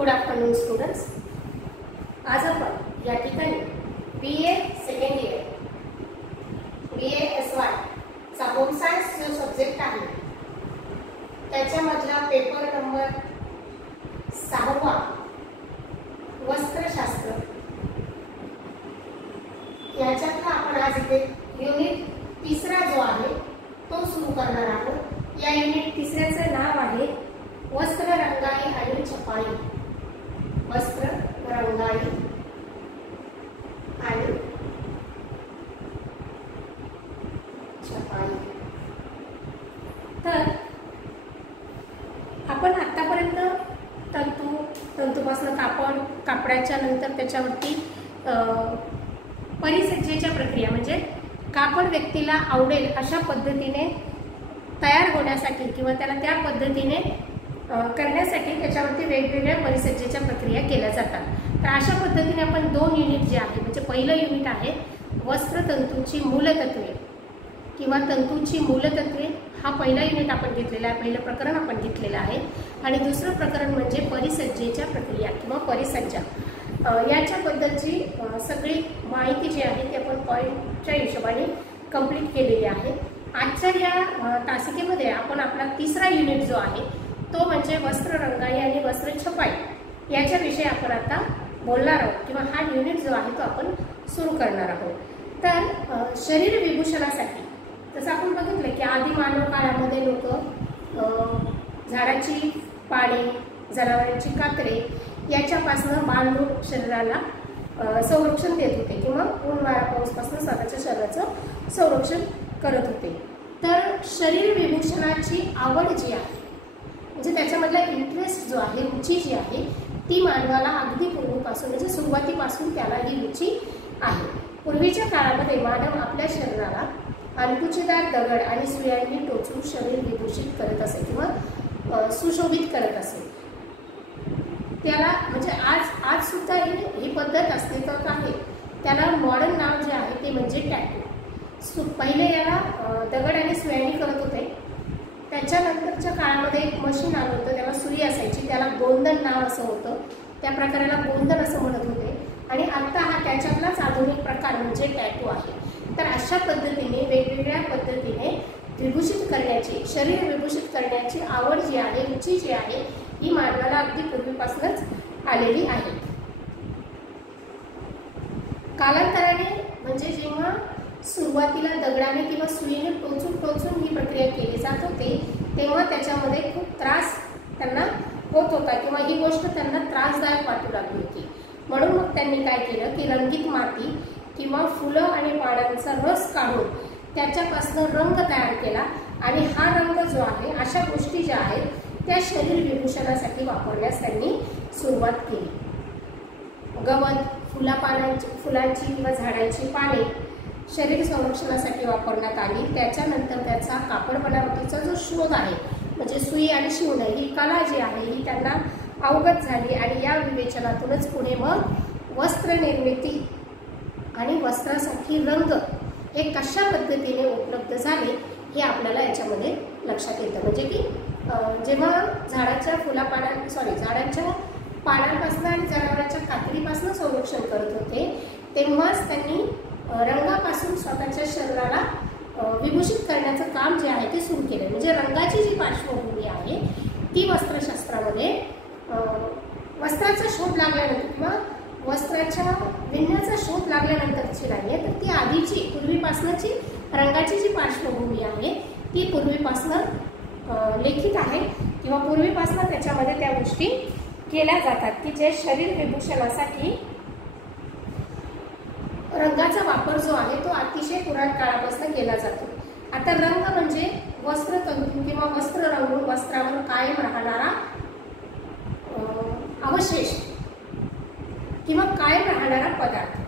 Good afternoon students. आज आपण या ठिकाणी BA second year BA SY चा होम सायन्स जो सब्जेक्ट आहे त्याच्यामधला पेपर नंबर 6 वस्त्रशास्त्र याच्यातला आपण आज इथे युनिट 3 जो आहे तो सुरू करणार आहोत. या युनिट 3चे नाव आहे वस्त्र रंगाई आणि छपाई. वस्त्र रंगाई आणि छपाई. तर आपण आतापर्यंत तंतूपासून कापडाच्या नंतर त्याच्यावरती परिसज्जेच्या प्रक्रिया म्हणजे कापड व्यक्तीला आवडेल अशा पद्धतीने तयार होण्यासाठी किंवा त्याला त्या पद्धतीने करण्यासाठी त्याच्यावरती वेगवेगळ्या परिसज्जेच्या प्रक्रिया केल्या जातात. तर अशा पद्धतीने आपण 2 युनिट जे आहे म्हणजे पहिलं युनिट आहे वस्त्रतंतूची मूलतत्वे किंवा तंतूची मूलतत्वे. हा पहिला युनिट आपण घेतलेला आहे, पहिलं प्रकरण आपण घेतलेलं आहे. आणि दुसरं प्रकरण म्हणजे परिसज्जेच्या प्रक्रिया किंवा परिसज्जा. याच्याबद्दलची सगळी माहिती जी आहे ती आपण पॉईंटच्या हिशोबाने कंप्लीट केलेली आहे. आजच्या या तासिकेमध्ये आपण आपला 3रा युनिट जो आहे तो म्हणजे वस्त्र रंगाई आणि वस्त्र छपाई याच्याविषयी आपण आता बोलणार आहोत किंवा हा युनिट जो आहे तो आपण सुरू करणार आहोत. तर शरीर विभूषणासाठी जसं आपण बघितलं की आधी मानव काळामध्ये लोक झाडाची पाने, जनावरांची कातरे याच्यापासून बांधून शरीराला संरक्षण देत होते किंवा ऊन वारा पाऊसपासून स्वतःच्या शरीराचं संरक्षण करत होते. तर शरीर विभूषणाची आवड जी आहे म्हणजे त्याच्यामधला इंटरेस्ट जो आहे, रुची जी आहे ती मानवाला अगदी पूर्वीपासून म्हणजे सुरुवातीपासून त्याला ही रुची आहे. पूर्वीच्या काळामध्ये मानव आपल्या शरीराला अणकुचीदार दगड आणि सुयांनी टोचून शरीर विभूषित करत असे किंवा सुशोभित करत असे. त्याला म्हणजे आज सुद्धा ही पद्धत अस्तित्वात आहे. त्याला मॉडर्न नाव जे आहे ते म्हणजे टॅटू. पहिले याला दगड आणि सुयांनी करत होते. त्याच्यानंतरच्या काळामध्ये एक मशीन आलं होतं, त्याला सुई असायची, त्याला गोंदन नाव असं होतं. त्या प्रकाराला गोंदन असं म्हणत होते. आणि आत्ता हा त्याच्यातलाच आधुनिक प्रकार म्हणजे टॅटू आहे. तर अशा पद्धतीने वेगवेगळ्या पद्धतीने विभूषित करण्याची, शरीर विभूषित करण्याची आवड जी आहे, रुची जी आहे ही मानवाला अगदी पूर्वीपासूनच आलेली आहे. कालांतराने म्हणजे जेव्हा सुरुवातीला दगडाने किंवा सुईने टोचून ही प्रक्रिया केली जात होती तेव्हा त्याच्यामध्ये खूप त्रास त्यांना होत होता किंवा ही गोष्ट त्यांना त्रासदायक वाटू लागली होती. म्हणून मग त्यांनी काय केलं की रंगीत माती किंवा फुलं आणि पानांचा रस काढून त्याच्यापासून रंग तयार केला. आणि हा रंग जो आहे, अशा गोष्टी ज्या आहेत त्या शरीर विभूषणासाठी वापरण्यास त्यांनी सुरुवात केली. गवत, फुलांची किंवा झाडांची पाने शरीर संरक्षणासाठी वापरण्यात आली. त्याच्यानंतर त्याचा कापड बनावटीचा जो शोध आहे म्हणजे सुई आणि शिवण ही कला जी आहे ही त्यांना अवगत झाली. आणि या विवेचनातूनच पुढे मग वस्त्र निर्मिती आणि वस्त्रासाठी रंग हे कशा पद्धतीने उपलब्ध झाले हे आपल्याला याच्यामध्ये लक्षात येतं. म्हणजे की जेव्हा झाडाच्या झाडांच्या पानांपासून आणि जनावरांच्या कातडीपासून संरक्षण करत होते तेव्हाच त्यांनी रंगापासून स्वतःच्या शरीराला विभूषित करण्याचं काम जे आहे ते सुरू केलं. म्हणजे रंगाची जी पार्श्वभूमी आहे ती वस्त्रशास्त्रामध्ये वस्त्राचा शोध लागल्यानंतर किंवा वस्त्राच्या विणण्याचा शोध लागल्यानंतरची नाही आहे, तर ती आधीची पूर्वीपासूनची रंगाची जी पार्श्वभूमी आहे ती पूर्वीपासून लिखित आहे किंवा पूर्वीपासून त्याच्यामध्ये त्या गोष्टी केल्या जातात की जे शरीर विभूषणासाठी रंगाचा वापर जो आहे तो अतिशय पुराण काळापासून केला जातो. आता रंग म्हणजे वस्त्रतंतू किंवा वस्त्र रंगून वस्त्रावर कायम राहणारा अवशेष किंवा कायम राहणारा पदार्थ.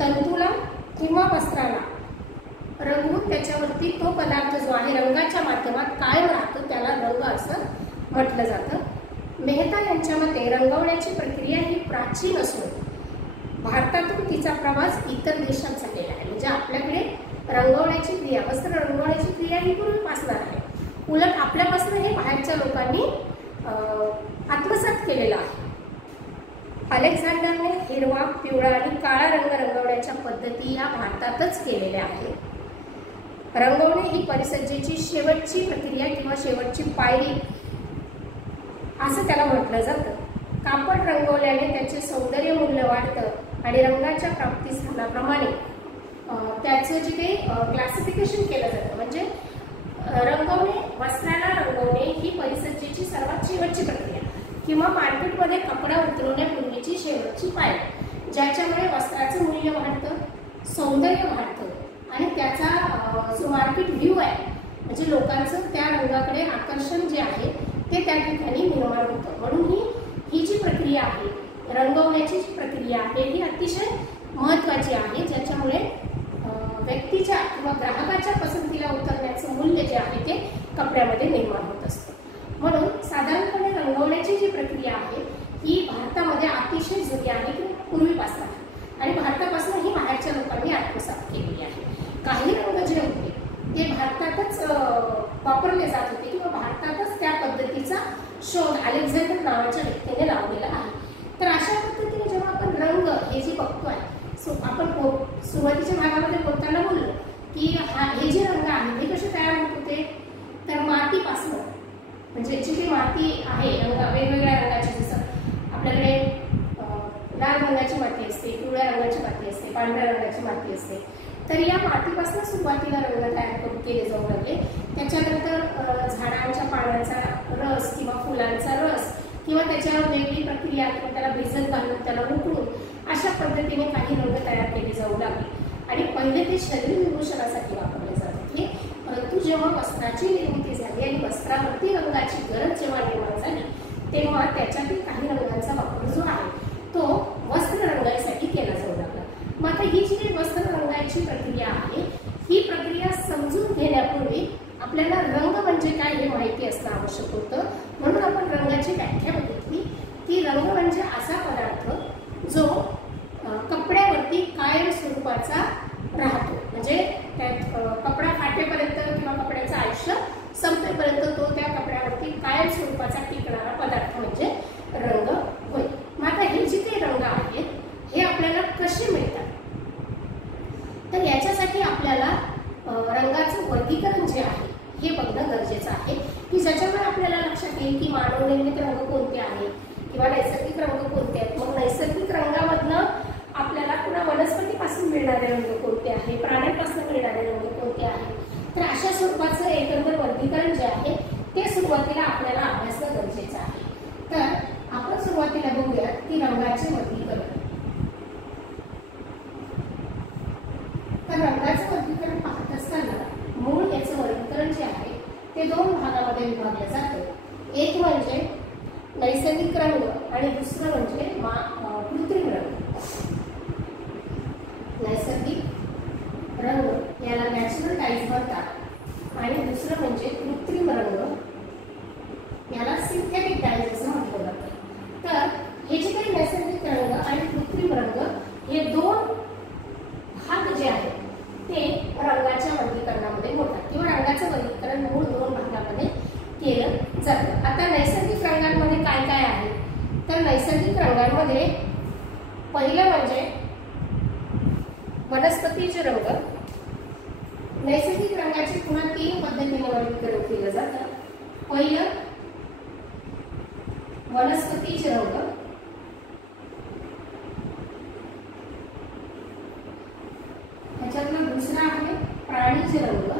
तंतूला किंवा वस्त्राला रंगवून त्याच्यावरती तो पदार्थ जो आहे रंगाच्या माध्यमात कायम राहतो त्याला रंग असं म्हटलं जातं. मेहता यांच्या मते रंगवण्याची प्रक्रिया ही प्राचीन असून भारतातून तिचा प्रवास इतर देशात झालेला आहे. म्हणजे आपल्याकडे रंगवण्याची क्रिया, वस्त्र रंगवण्याची क्रिया ही पूर्वीपासून आहे. उलट आपल्यापासून हे बाहेरच्या लोकांनी आत्मसात केलेलं आहे. अलेक्झांडरने हिरवा, पिवळा आणि काळा रंग रंगवण्याच्या पद्धती या भारतातच केलेल्या आहेत. रंगवणे ही परिसज्जेची शेवटची प्रक्रिया किंवा शेवटची पायरी असं त्याला म्हटलं जातं. कापड रंगवल्याने त्याचे सौंदर्य मूल्य वाढतं आणि रंगाच्या प्राप्ती स्थानाप्रमाणे त्याचं जे काही क्लासिफिकेशन केलं जातं. म्हणजे रंगवणे, वस्त्राला रंगवणे ही परिसज्जेची सर्वात शेवटची प्रक्रिया किंवा मार्केटमध्ये कपडा उतरवण्यापूर्वीची शेवटची पायरी, ज्याच्यामुळे वस्त्राचं मूल्य वाढतं, सौंदर्य वाढतं आणि त्याचा जो मार्केट व्ह्यू आहे म्हणजे लोकांचं त्या रंगाकडे आकर्षण जे आहे ते त्या ठिकाणी निर्माण होतं. म्हणून ही जी प्रक्रिया आहे, रंगवण्याची जी प्रक्रिया आहे ही अतिशय महत्त्वाची आहे, ज्याच्यामुळे व्यक्तीच्या किंवा ग्राहकाच्या पसंतीला उतरण्याचं मूल्य जे आहे ते कपड्यामध्ये निर्माण होत असतं. म्हणून साधारणपणे रंगवण्याची जी प्रक्रिया आहे ही भारतामध्ये अतिशय जुनी आहे किंवा पूर्वीपासून, आणि भारतापासून ही बाहेरच्या लोकांनी आत्मसात केलेली आहे. काही रंग जे होते ते भारतातच वापरले जात होते किंवा भारतातच त्या पद्धतीचा शोध अलेक्झांडर नावाच्या व्यक्तीने लावलेला आहे. तर अशा पद्धतीने जेव्हा आपण रंग हे जे बघतोय, आपण सुरुवातीच्या भागामध्ये बोलताना बोललो की हे जे रंग आहे हे कसे तयार होत होते, तर मातीपासून, म्हणजे जी काही माती आहे वेगवेगळ्या रंगाची, जसं आपल्याकडे लाल रंगाची माती असते, पिवळ्या रंगाची माती असते, पांढऱ्या रंगाची माती असते. तर या मातीपासून सुरुवातीला रंग तयार केले जाऊ लागले. त्याच्यानंतर झाडांच्या पानांचा रस किंवा फुलांचा रस किंवा त्याच्यावर वेगळी प्रक्रिया किंवा त्याला भिजत घालून त्याला उकळून अशा पद्धतीने काही रंग तयार केले जाऊ लागले. आणि पहिले ते शरीर विभूषणासाठी वापरले जात होते, परंतु जेव्हा वस्त्राची निर्मिती झाली आणि वस्त्रावरती रंगाची गरज जेव्हा निर्माण झाली तेव्हा त्याच्यातील काही रंगांचा वापर जो आहे तो वस्त्र रंगाईसाठी केला जाऊ लागला. मग आता ही जी वस्त्र रंगाईची प्रक्रिया आहे ही प्रक्रिया समजून घेण्यापूर्वी आपल्याला रंग म्हणजे काय हे माहिती असणं आवश्यक होतं. म्हणून आपण रंगाची व्याख्या बघितली की रंग म्हणजे असा पदार्थ जो कपड्यावरती कायम स्वरूपाचा राहतो, म्हणजे कपडा फाटेपर्यंत किंवा कपड्याचं आयुष्य संपेपर्यंत तो त्या कपड्यावरती कायम स्वरूपाचा टिकणारा पदार्थ म्हणजे रंग होय. मग आता हे जे काही रंग आहेत हे आपल्याला कसे मिळतात, तर याच्यासाठी आपल्याला रंगाचं वर्गीकरण जे आहे हे बघणं गरजेचं आहे की ज्याच्यामुळे आपल्याला लक्षात येईल की मानवनिर्मित रंग कोणते आहेत किंवा नैसर्गिक रंग कोणते आहेत. मग नैसर्गिक रंगामधनं आपल्याला पुन्हा वनस्पतीपासून मिळणारे रंग कोणते आहे, प्राण्यांपासून मिळणारे रंग कोणते आहेत. तर अशा स्वरूपाचं एकंदर वर्गीकरण जे आहे ते सुरुवातीला आपल्याला अभ्यासणं गरजेचं आहे. तर आपण सुरुवातीला बघूयात की रंगाचे वर्गीकरण. तर रंगाचं वर्गीकरण पाहत असताना मूळ याचं वर्गीकरण जे आहे ते दोन भागामध्ये विभागलं जातं. एक म्हणजे नैसर्गिक रंग आणि दुसरं म्हणजे कृत्रिम रंग. नैसर्गिक रंग याला नॅचरल डाईज म्हणतात आणि दुसरं म्हणजे कृत्रिम रंग याला सिंथेटिक डाईज असं म्हटलं जातं. तर हे जे काही नैसर्गिक रंग आणि कृत्रिम रंग हे दोन भाग जे आहेत ते रंगाच्या वर्गीकरणामध्ये मोडतात किंवा रंगाचं वर्गीकरण मूळ दोन भागामध्ये केलं जातं. आता नैसर्गिक रंगांमध्ये काय काय आहे, तर नैसर्गिक रंगांमध्ये पहिलं म्हणजे वनस्पतीचे रंग. नैसर्गिक रंगाचे पुन्हा तीन पद्धतीने वर्गीकरण केलं जातं. पहिलं वनस्पतीचे रंग, त्याच्यातला दुसरा आहे प्राणीचे रंग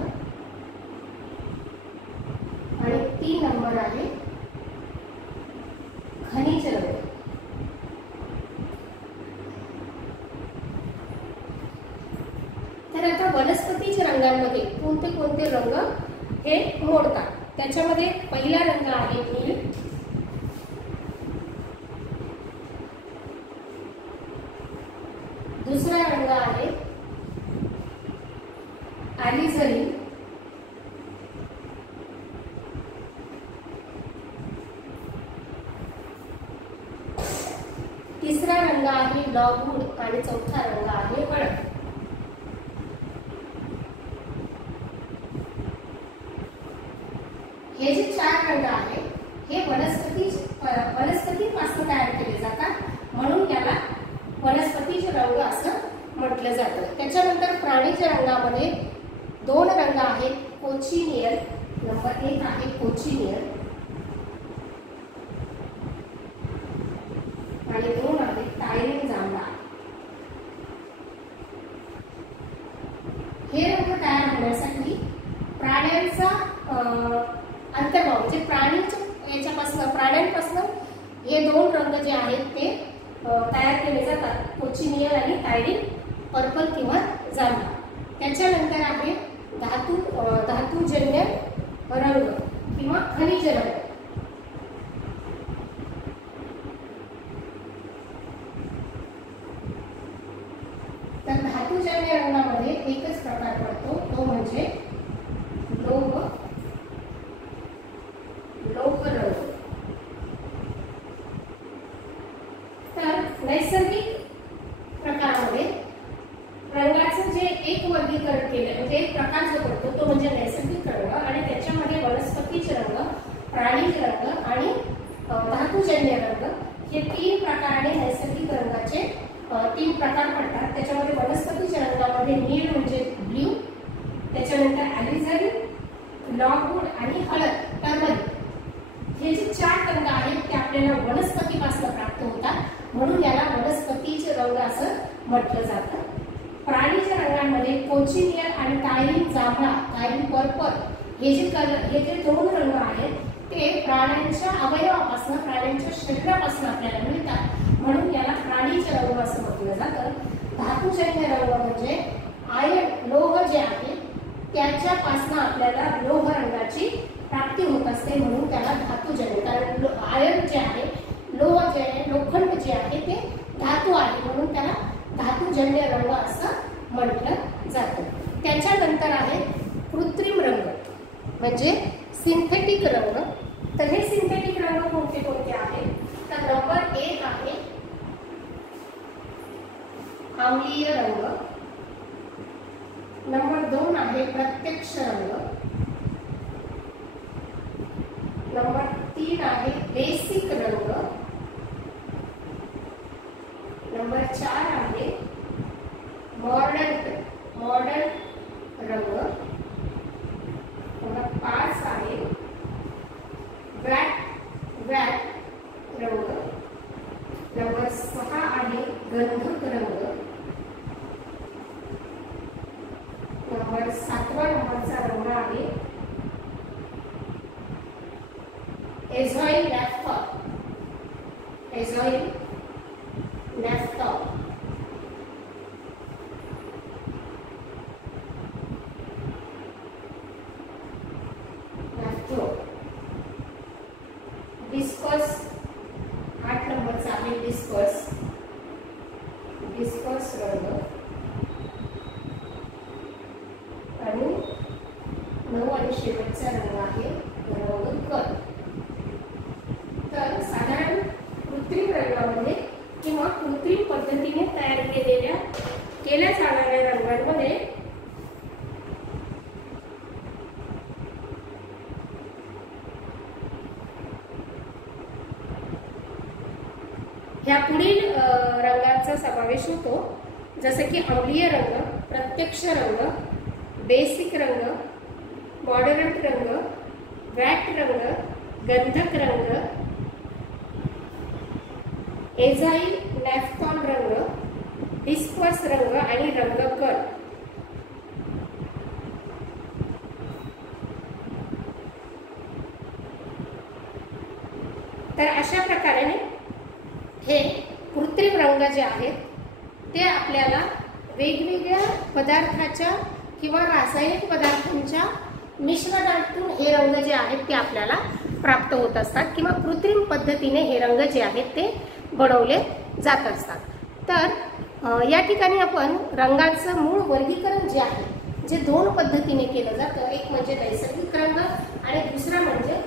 आणि 3 नंबर आहे खनिज रंग. तर आता वनस्पतीच्या रंगांमध्ये कोणते कोणते रंग हे मोडतात, त्याच्यामध्ये पहिला रंग आहे नील, दुसरा रंग आहे alizarin, तिसरा रंग आहे लॉगवूड आणि चौथा रंग आहे हळद. हे जे 4 रंग आहेत हे वनस्पतीपासून तयार केले जातात. म्हणून याला वनस्पतीचे रंग असं म्हटलं जातं. त्याच्यानंतर प्राणीच्या रंगामध्ये 2 रंग आहेत. कोचिनियर नंबर 1 आहे कोचिनियर आणि 2 आहे टायरिन जांभळा. हे रंग तयार होण्यासाठी प्राण्यांचा अंतर्भाव म्हणजे प्राण्यांपासून हे 2 रंग जे आहेत ते तयार केले जातात. कोचिनियर आणि टायरिन पर्पल किंवा जांभळा. त्याच्यानंतर आहे धातूजन्य रंग किंवा खनिज रंग. तर धातूजन्य रंगामध्ये एकच प्रकार पडतो, तो म्हणजे लोह रंग. तर नैसर्गिक प्रकारामध्ये रंगाचं जे एक वर्गीकरण केलं म्हणजे एक प्रकार जो पडतो तो म्हणजे नैसर्गिक रंग आणि त्याच्यामध्ये वनस्पतीचे रंग, प्राणीचे रंग आणि धातूजन्य रंग हे 3 प्रकाराने नैसर्गिक रंगाचे 3 प्रकार पडतात. त्याच्यामध्ये वनस्पतीच्या रंगामध्ये नीळ म्हणजे ब्ल्यू, त्याच्यानंतर ॲलिझारी, लॉगवूड आणि हळद टर्मरिक हे जे 4 रंग आहेत ते आपल्याला वनस्पतीपासून प्राप्त होतात, म्हणून याला वनस्पतीचे रंग असं म्हटलं जातं. प्राणीच्या रंगांमध्ये कोचिनियर आणि टायरिन जांभळा, टायरिन पर्पल हे जे 2 रंग आहेत ते प्राण्यांच्या अवयवापासून, प्राण्यांच्या शरीरापासून आपल्याला मिळतात, म्हणून याला प्राणीचे रंग असं म्हटलं जातं. धातूजन्य रंग म्हणजे आयर्न लोह जे आहे त्याच्यापासून आपल्याला लोह रंगाची प्राप्ती होत असते, म्हणून त्याला धातूजन्य. कारण आयर्न जे आहे, लोह जे आहे, लोखंड जे आहे ते धातू आहे, म्हणून त्याला धातूजन्य रंग असं म्हटलं जातं. त्याच्यानंतर आहे कृत्रिम रंग म्हणजे सिंथेटिक रंग. तर हे सिंथेटिक रंग कोणते कोणते आहेत? तर नंबर 1 आहे आम्लीय रंग, नंबर 2 आहे प्रत्यक्ष रंग, नंबर 3 आहे बेसिक रंग, नंबर 4 आहे मॉडर्न रंग, नंबर 5 आहे वॅट रंग, नंबर 6 आहे गंधक रंग, नंबर 7वा नंबरचा रंग आहे एझॉइल नॅफ्थॉल. डिस्पर्स 8 नंबरचा आहे डिस्पर्स रंग आणि 9 आणि शेवटचा रंग आहे रंगकण. तर साधारण कृत्रिम रंगामध्ये किंवा कृत्रिम पद्धतीने तयार केल्या जाणाऱ्या रंगांमध्ये ह्या पुढील रंगांचा समावेश होतो, जसे की अम्लीय रंग, प्रत्यक्ष रंग, बेसिक रंग, मॉडर्न रंग, वॅट रंग, गंधक रंग, एझाइल नॅफ्थॉल रंग, डिस्पर्स रंग आणि रंगकण. तर अशा प्रकारे हे कृत्रिम रंग जे आहेत ते आपल्याला वेगवेगळ्या पदार्थाच्या किंवा रासायनिक पदार्थांच्या मिश्रणातून हे रंग जे आहेत ते आपल्याला प्राप्त होत असतात किंवा कृत्रिम पद्धतीने हे रंग जे आहेत ते बनवले जात असतात. तर या ठिकाणी आपण रंगांचं मूळ वर्गीकरण जे आहे जे 2 पद्धतीने केलं जातं, एक म्हणजे नैसर्गिक रंग आणि दुसरा म्हणजे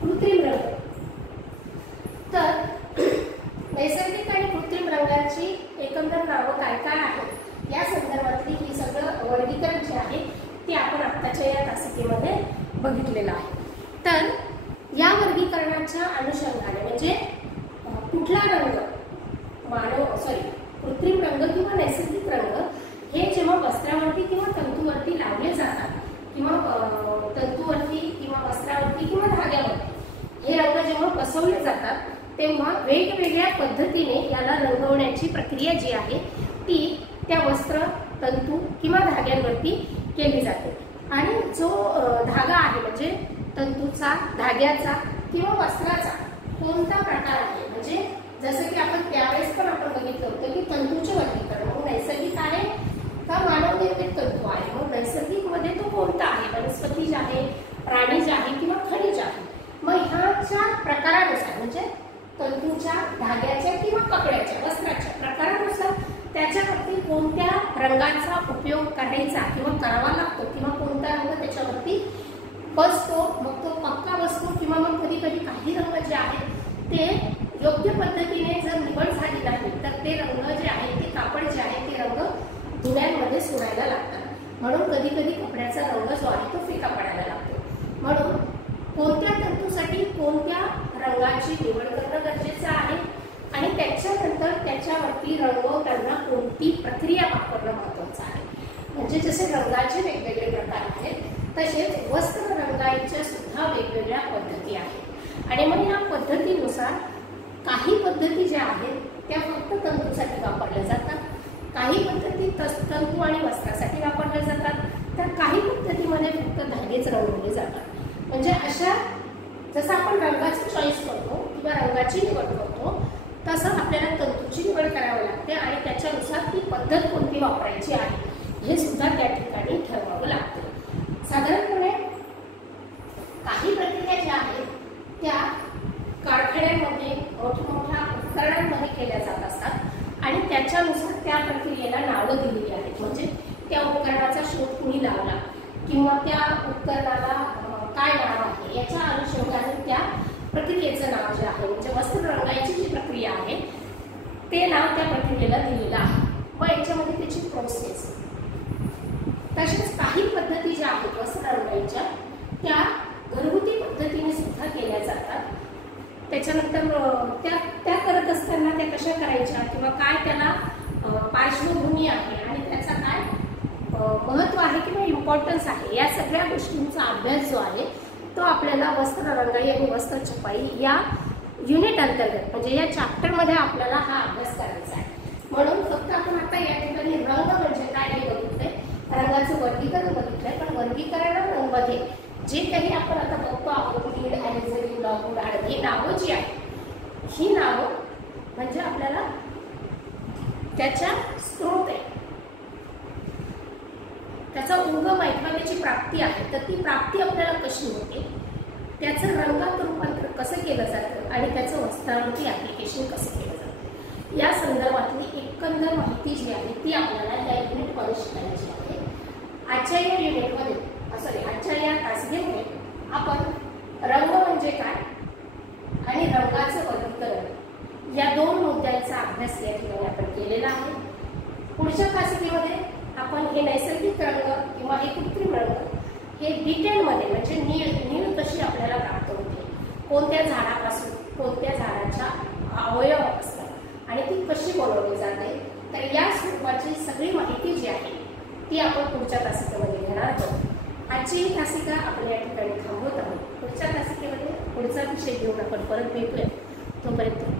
कृत्रिम रंग. तर नैसर्गिक आणि कृत्रिम रंगांची एकंदर नावं काय काय आहेत या संदर्भातली ही सगळं वर्गीकरण जे आहे ते आपण आत्ताच्या या तासिकेमध्ये बघितलेलं आहे. तर या वर्गीकरणाच्या अनुषंगाने म्हणजे कुठला रंग कृत्रिम रंग किंवा नैसर्गिक रंग हे जेव्हा वस्त्रावरती किंवा तंतूवरती लावले जातात किंवा तंतूवरती किंवा वस्त्रावरती किंवा धाग्यावरती हे रंग जेव्हा बसवले जातात तेव्हा वेगवेगळ्या पद्धतीने याला रंगवण्याची प्रक्रिया जी आहे ती त्या वस्त्र, तंतू किंवा धाग्यांवरती केली जाते। आणि जो धागा आहे म्हणजे तंतूचा, धाग्याचा किंवा वस्त्राचा कोणता प्रकार आहे, म्हणजे जसं की आपण त्यावेळेस पण आपण बघितलं होतं की तंतूचे वर्गीकरण मग नैसर्गिक आहे का मानव निर्मित तंतू आहे, मग नैसर्गिक मध्ये तो कोणता आहे, वनस्पतीज आहे, प्राणीज आहे किंवा खनिज आहे। मग ह्याच्या प्रकारानुसार म्हणजे तंतूच्या, धाग्याच्या किंवा कपड्याच्या, वस्त्राच्या प्रकारानुसार त्याच्यावरती कोणत्या रंगाचा उपयोग करायचा किंवा करावा लागतो किंवा कोणता रंग त्याच्यावरती बसतो, मग तो पक्का बसतो किंवा मग कधी कधी काही रंग जे आहेत ते योग्य पद्धतीने जर निवड झाली नाही तर ते रंग जे आहे ते कापड जे आहे ते रंग धुण्यामध्ये सोडायला लागतात। म्हणून कधी कधी कपड्याचा रंग जो आहे तो फिका पडायला लागतो। म्हणून कोणत्या तंतूसाठी कोणत्या रंगाची निवड करणं गरजेचं आहे आणि त्याच्यानंतर त्याच्यावरती रंगवताना कोणती प्रक्रिया वापरणं महत्त्वाचं आहे। म्हणजे जसे रंगाचे वेगवेगळे प्रकार आहेत तसेच वस्त्र रंगाच्या सुद्धा वेगवेगळ्या पद्धती आहेत आणि मग या पद्धतीनुसार काही पद्धती ज्या आहेत त्या फक्त तंतूसाठी वापरल्या जातात, काही पद्धती तंतू आणि वस्त्रासाठी वापरल्या जातात, तर काही पद्धतीमध्ये फक्त धागेच रंगवले जातात। म्हणजे अशा जसं आपण रंगाची चॉईस करतो किंवा रंगाची निवड करतो तसं आपल्याला तंतूची निवड करावी लागते आणि त्याच्यानुसार ती पद्धत कोणती वापरायची आहे हे सुद्धा त्या ठिकाणी ठरवावं लागते। साधारणपणे काही प्रक्रिया ज्या आहेत त्या कारखान्यांमध्ये मोठमोठ्या उपकरणांमध्ये केल्या जात असतात आणि त्याच्यानुसार त्या प्रक्रियेला नावं दिलेली आहेत। म्हणजे त्या उपकरणाचा शोध कुणी लावला किंवा त्या उपकरणाला काय नाव आहे याच्या अनुषंगाने त्या प्रक्रियेचं नाव जे आहे म्हणजे वस्त्र रंगायची जी प्रक्रिया आहे ते नाव त्या प्रक्रियेला दिलेलं आहे व याच्यामध्ये त्याची प्रोसेस। तसेच काही पद्धती ज्या आहेत वस्त्र रंगायच्या त्या घरगुती पद्धतीने सुद्धा केल्या जातात। त्याच्यानंतर त्या करत असताना त्या कशा करायच्या किंवा काय त्याला पार्श्वभूमी आहे आणि त्याचा काय महत्त्व आहे किंवा इम्पॉर्टन्स आहे या सगळ्या गोष्टींचा अभ्यास जो आहे तो आपल्याला वस्त्र रंगाई आणि वस्त्र छपाई या युनिट अंतर्गत म्हणजे या चॅप्टरमध्ये आपल्याला हा अभ्यास करायचा आहे। म्हणून फक्त आपण आता या ठिकाणी रंग म्हणजे काय हे बघितलंय, रंगाचं वर्गीकरण बघितलंय, पण वर्गीकरणामध्ये जे काही आपण आता बघतो आहोत लीड, ॲलिझरी, लॉगवूड, ही नावं जी आहेत ही नावं म्हणजे आपल्याला त्याच्या स्रोत आहे, त्याचा उगम आहे किंवा त्याची प्राप्ती आहे, तर ती प्राप्ती आपल्याला कशी होते, त्याचं रंगात रूपांतर कसं केलं जातं आणि त्याचं वस्त्रावरती ॲप्लिकेशन कसं केलं जातं या संदर्भातली एकंदर माहिती जी आहे ती आपल्याला या युनिटमध्ये शिकायची आहे। आजच्या या युनिटमध्ये आजच्या या तासिकेमध्ये आपण रंग म्हणजे काय आणि रंगाचं वर्गीकरण या दोन मुद्द्यांचा अभ्यास या ठिकाणी आपण केलेला आहे। पुढच्या तासिकेमध्ये आपण हे नैसर्गिक रंग किंवा हे कृत्रिम रंग हे डिटेलमध्ये म्हणजे नीळ कशी आपल्याला प्राप्त होते, कोणत्या झाडापासून कोणत्या झाडाच्या अवयवापासून आणि ती कशी बनवली जाते, तर या स्वरूपाची सगळी माहिती जी आहे ती आपण पुढच्या तासिकेमध्ये घेणार आहोत। आजची ही तासिका आपण या ठिकाणी थांबवत आहोत। पुढच्या तासिकेमध्ये पुढचा विषय घेऊन आपण परत भेटूया। तोपर्यंत